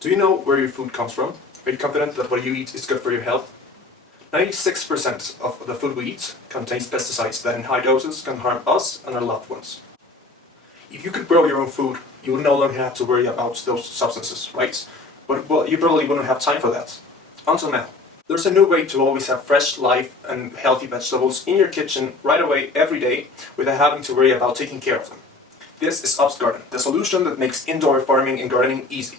Do you know where your food comes from? Are you confident that what you eat is good for your health? 96% of the food we eat contains pesticides that in high doses can harm us and our loved ones. If you could grow your own food, you would no longer have to worry about those substances, right? But well, you probably wouldn't have time for that. Until now. There's a new way to always have fresh, live and healthy vegetables in your kitchen right away every day without having to worry about taking care of them. This is Obstgarten, the solution that makes indoor farming and gardening easy.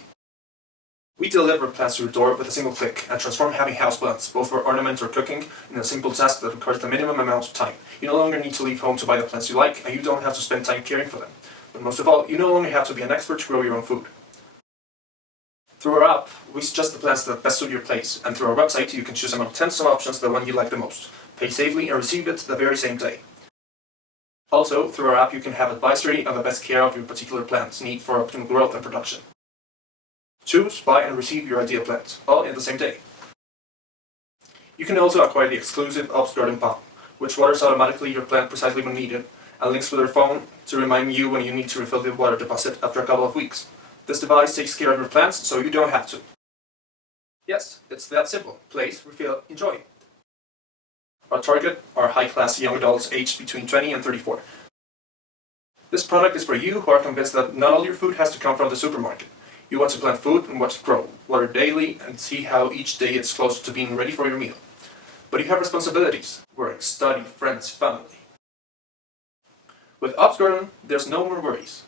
We deliver plants to your door with a single click and transform having houseplants, both for ornament or cooking, in a simple task that requires the minimum amount of time. You no longer need to leave home to buy the plants you like, and you don't have to spend time caring for them. But most of all, you no longer have to be an expert to grow your own food. Through our app, we suggest the plants that best suit your place, and through our website you can choose among tens of options the one you like the most, pay safely and receive it the very same day. Also, through our app you can have advisory on the best care of your particular plant's need for optimal growth and production. Choose, buy and receive your ideal plant, all in the same day. You can also acquire the exclusive Obstgarten pump, which waters automatically your plant precisely when needed, and links with your phone to remind you when you need to refill the water deposit after a couple of weeks. This device takes care of your plants, so you don't have to. Yes, it's that simple. Place, refill, enjoy. Our target are high-class young adults aged between 20 and 34. This product is for you who are convinced that not all your food has to come from the supermarket. You want to plant food and watch it grow, water daily, and see how each day it's closer to being ready for your meal. But you have responsibilities: work, study, friends, family. With Obstgarten, there's no more worries.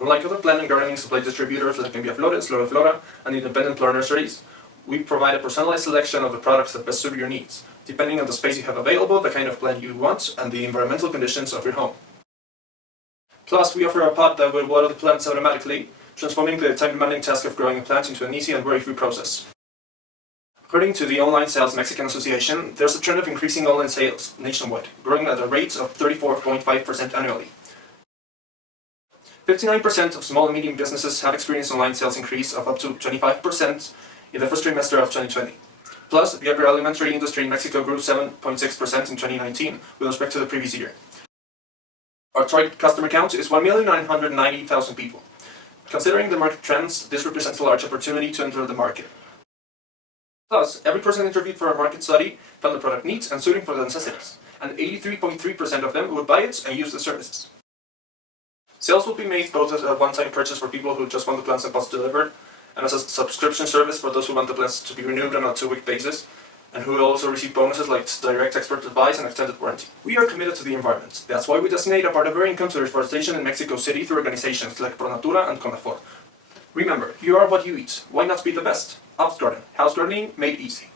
Unlike other plant and gardening supply distributors like Envia Flores, Flora Flora, and independent plant nurseries, we provide a personalized selection of the products that best suit your needs, depending on the space you have available, the kind of plant you want, and the environmental conditions of your home. Plus, we offer a pot that will water the plants automatically, transforming the time-demanding task of growing a plant into an easy and worry-free process. According to the Online Sales Mexican Association, there's a trend of increasing online sales nationwide, growing at a rate of 34.5% annually. 59% of small and medium businesses have experienced online sales increase of up to 25% in the first trimester of 2020. Plus, the agroalimentary industry in Mexico grew 7.6% in 2019 with respect to the previous year. Our target customer count is 1,990,000 people. Considering the market trends, this represents a large opportunity to enter the market. Plus, every person interviewed for our market study found the product neat and suiting for their necessities, and 83.3% of them would buy it and use the services. Sales will be made both as a one-time purchase for people who just want the plants and pots delivered, and as a subscription service for those who want the plants to be renewed on a 2-week basis, and who will also receive bonuses like direct expert advice and extended warranty. We are committed to the environment. That's why we designate a part of our income to reforestation in Mexico City through organizations like ProNatura and Conafor. Remember, you are what you eat. Why not be the best? Obstgarten, house gardening made easy.